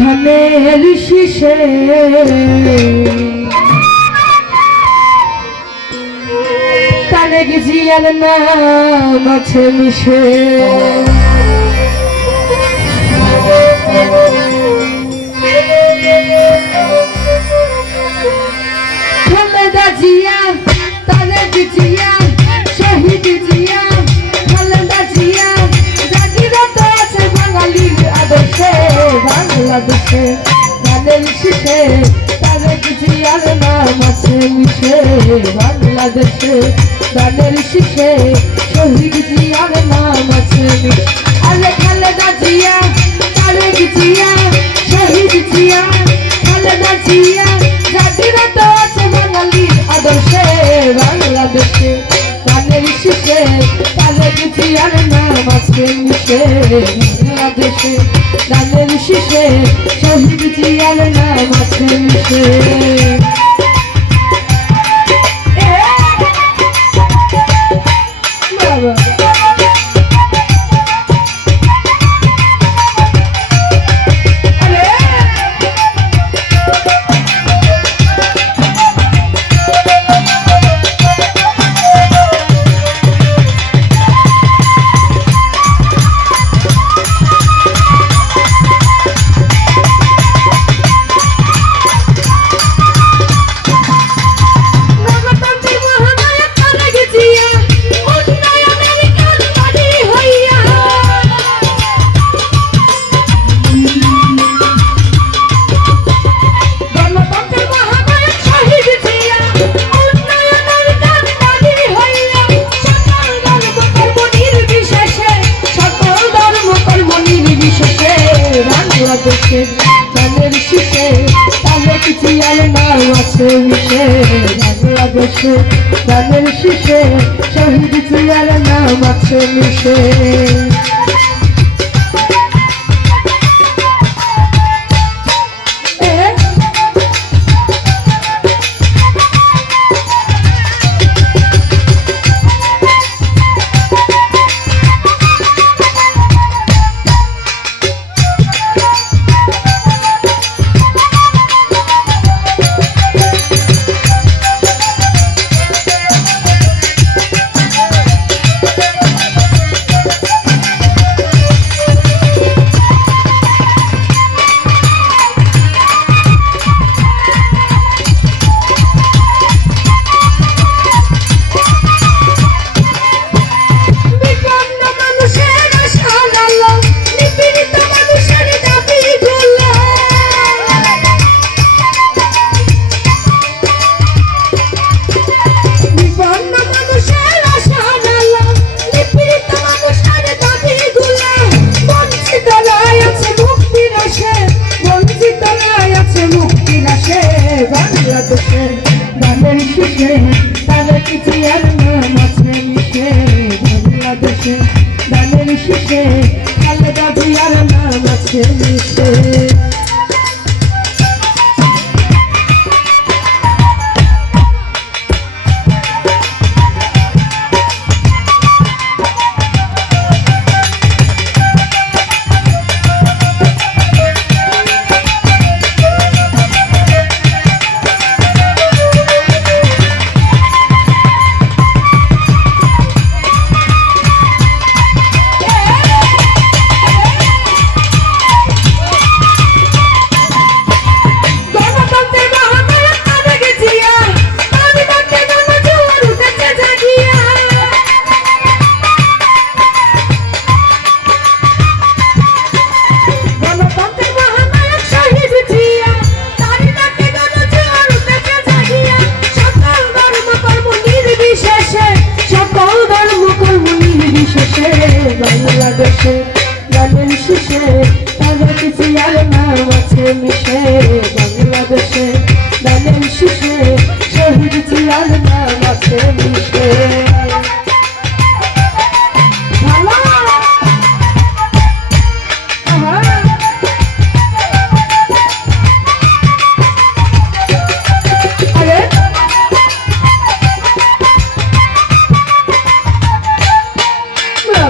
ধানের শীষে তারেক জিয়ার নাম আছে মিশে, খালেদা জিয়া, তারেক জিয়া, শহীদ জিয়া, খালেদা জিয়া, জাগিরত আছে বাঙালির আদর্শে। বাংলাদেশে ধানের শীষে তারেক জিয়ার নাম আছে মিশে, বাংলাদেশে ধানের শীষে শহীদ জিয়ার নাম আছে মিশে। আরে খালেদা জিয়া, তারেক জিয়া, শহীদ জিয়া, খালেদা জিয়া, জাগিরত আছে বাঙালির আদর্শে। বাংলাদেশে ধানের শীষে তারেক জিয়ার নাম আছে মিশে, বাংলাদেশে ধানের শীষে শহীদ জিয়ার নাম আছে মিশে। বাংলাদেশে ধানের শীষে তারেক জিয়ার নাম আছে মিশে, বাংলাদেশে ধানের শীষে শহীদ জিয়ার নাম আছে মিশে। বাংলাদেশে ধানের শীষে তারেক জিয়ার নাম আছে মিশে, বাংলাদেশে ধানের শীষে খালেদা জিয়ার নাম আছে মিশে। বাংলাদেশে ধানের শীষে তারেক জিয়ার নাম আছে মিশে, বাংলাদেশে ধানের শীষে শহীদ জিয়ার নাম আছে মিশে।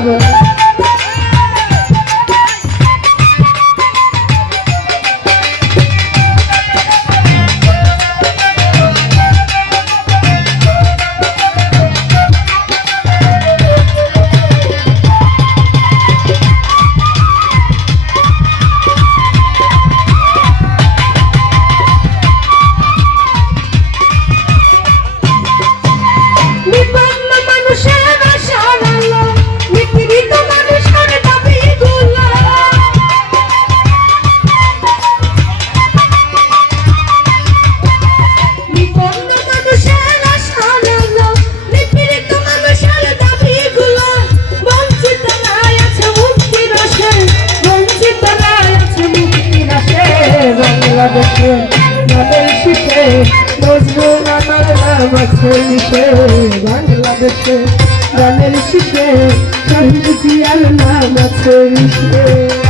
Bravo. আছে মিশে বাংলাদেশে গানের শীষে শহীদ জিয়ার নাম আছে মিশে